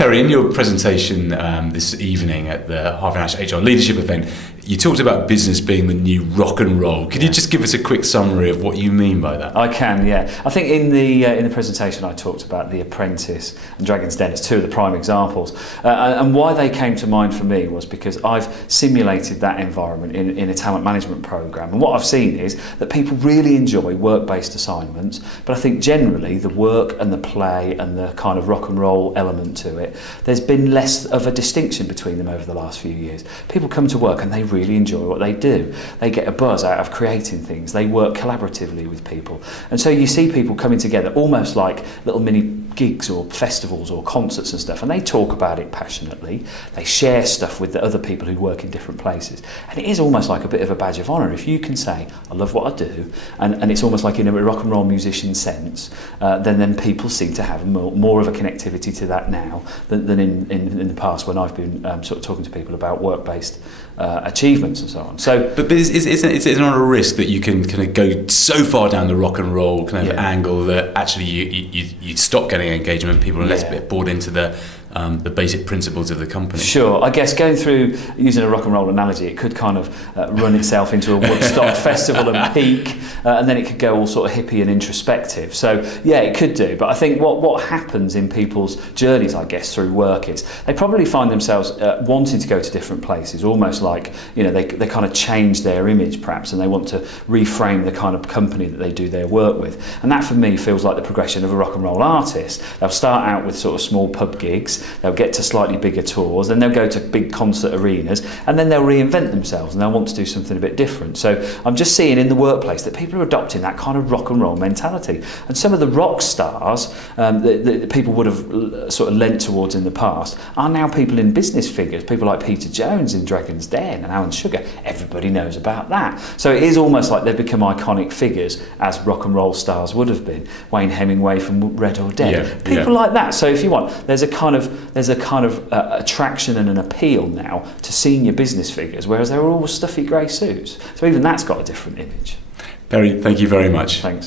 Perry, in your presentation this evening at the Harvey Nash HR Leadership event, you talked about business being the new rock and roll. Could you just give us a quick summary of what you mean by that? I can, yeah. I think in the presentation I talked about The Apprentice and Dragon's Den as two of the prime examples. And why they came to mind for me was because I've simulated that environment in a talent management programme. And what I've seen is that people really enjoy work-based assignments, but I think generally the work and the play and the kind of rock and roll element to it, there's been less of a distinction between them over the last few years. People come to work and they really enjoy what they do. They get a buzz out of creating things. They work collaboratively with people. And so you see people coming together almost like little mini gigs or festivals or concerts and stuff, and they talk about it passionately. They share stuff with the other people who work in different places. And it is almost like a bit of a badge of honour. If you can say, I love what I do, and it's almost like in a rock and roll musician sense, then people seem to have more of a connectivity to that now than in the past when I've been sort of talking to people about work-based achievements and so on. So, but is it not a risk that you can kind of go so far down the rock and roll kind of angle that actually you stop getting engagement, people are less bought into the basic principles of the company? Sure, I guess going through, using a rock and roll analogy, it could kind of run itself into a Woodstock festival and peak, and then it could go all sort of hippie and introspective. So yeah, it could do, but I think what happens in people's journeys, I guess, through work is they probably find themselves wanting to go to different places, almost like, you know, they kind of change their image perhaps, and they want to reframe the kind of company that they do their work with. And that for me feels like the progression of a rock and roll artist. They'll start out with sort of small pub gigs, they'll get to slightly bigger tours, then they'll go to big concert arenas, and then they'll reinvent themselves and they'll want to do something a bit different. So I'm just seeing in the workplace that people are adopting that kind of rock and roll mentality. And some of the rock stars that people would have sort of lent towards in the past are now people in business figures, people like Peter Jones in Dragon's Den and Alan Sugar. Everybody knows about that. So it is almost like they've become iconic figures, as rock and roll stars would have been. Wayne Hemingway from Red or Dead. People like that. So if you want, there's a kind of attraction and an appeal now to senior business figures, whereas they were all stuffy grey suits. So even that's got a different image. Perry, thank you very much. Thanks.